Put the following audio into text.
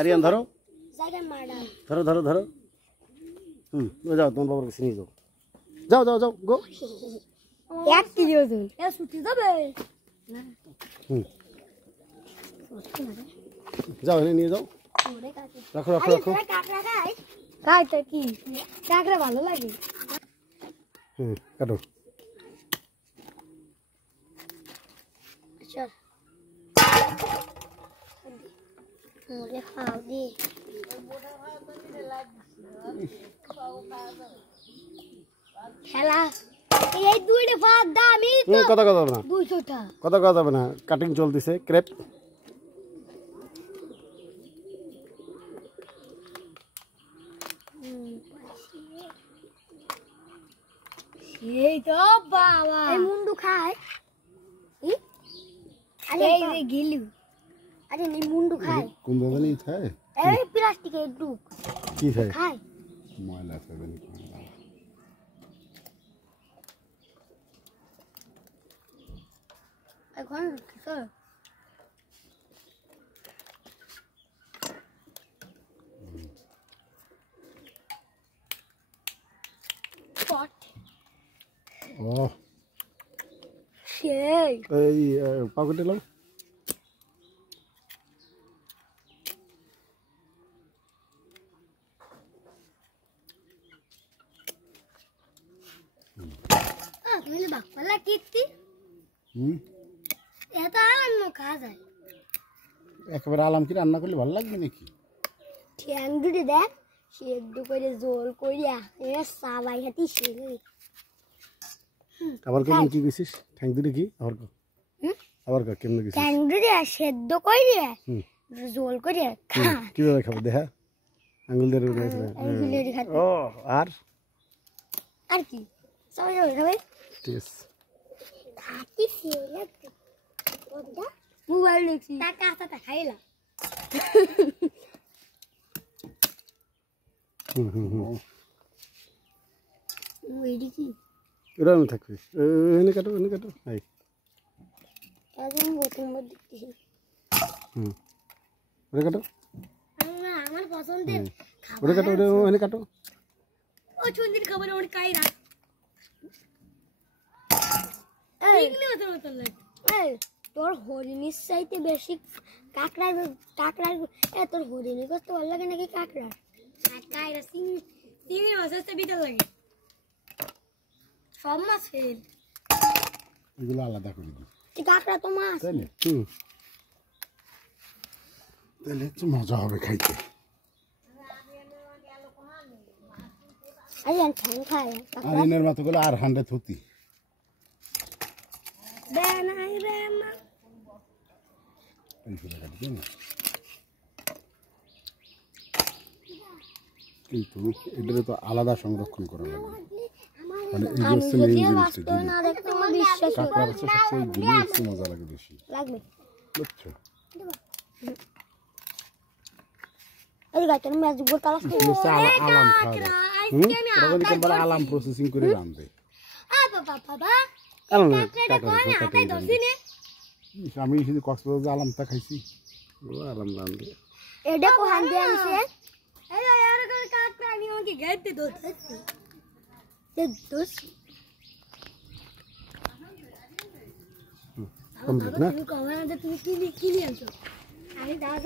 আরিয়ান ধরো ধরো ধরো ধরো যাও তোমার বাবার কাছে নিয়ে যাও যাও যাও যাও গো 1 কেজি ওজন এ ছুটি যাবে যাও এনে নিয়ে যাও রাখো রাখো রাখো কাকড়া খাই তো কি কাকড়া ভালো লাগে কাটো চল মুড়ে খাও দি খেলা এই দুইটা ভাত দামি তো কথা কথা না 200 টাকা কথা কথা না কাটিং চলতেছে ক্রেপ এই তো বাবা এই মুন্ডু খায় আরে এই গিলু আরে এই মুন্ডু খায় কোন দাদা নেই খায় এই প্লাস্টিকের ডুক কি খায় খায় ময়লা খাবে না এখন কি কর পট ও সেই এই পকেটে লাও তুমি বাকলা কিত্তি এটা আলাম খাওয়া যায় একেবারে আলাম কি রান্না করলে ভালো লাগবে নাকি ঠ্যাং দুটি দেখ সেদ্ধ করে জোল করিয়া এ সাবাই হাতি শিখে আবার কেমন কি কইছিস ঠ্যাং দুটো কি আবার কেমন কইছিস ঠ্যাং দুটি সেদ্ধ করিয়া জোল করিয়া খা কিভাবে খাবো দেখা আঙ্গুল ধরে ও আর আর কি সবাই যাবে খাবে ঠিক আছে খাতি ফেলে ওটা মোবাইল দেখছি টাকা আসাটা খাইলা ওইডি কি এরকম থাকবে এনে কাটো এই একদম প্রথম দেখতেছি ওরে কাটো আমার পছন্দের ওরে কাটো এনে কাটো ও চন্দির খাবার আমার কাইরা এই তোর হরিণীর চাইতে বেশি কাকড়ার তোর হরিণীর করতে ভালো লাগে নাকি কাকড়া কাইরা চিংড়ি মাছের চেয়ে বিটা লাগে সব মাছ ফেল এগুলো আলাদা করে দিই কাকড়া তো মাছ তাইলে তাহলে একটু মজা হবে খাইতে আরে ঠ্যাং খায় আর এনের মতগুলো আর 100 হতি বেনাই বেনা কিন্তু এটারে তো আলাদা সংরক্ষণ করা লাগবে মানে এই আমি হচ্ছে যদি মেইন বাস্তবে না দেখতে আমার বিশ্বাস কাঁকড়া হচ্ছে সবচেয়ে গুলি হচ্ছে মজা লাগে বেশি লাগবে বুঝছো এই গাছের ম্যাচ গোল কালাস এটা হচ্ছে আলাম খাওয়া ওরা কিন্তু বলে আলাম প্রসেসিং করে রান্ধে বাবা আলাম আমি শুধু কক্সবাজার আলামটা খাইছি ও আলাম রান্ধে এটা কোহান দিয়ে আনছে এই यार করে কাকড়া নি আমাকে গাইতে দোতে দোস কমপ্লিট না তুমি কমাতে তুমি কি আনছো আমি দাদা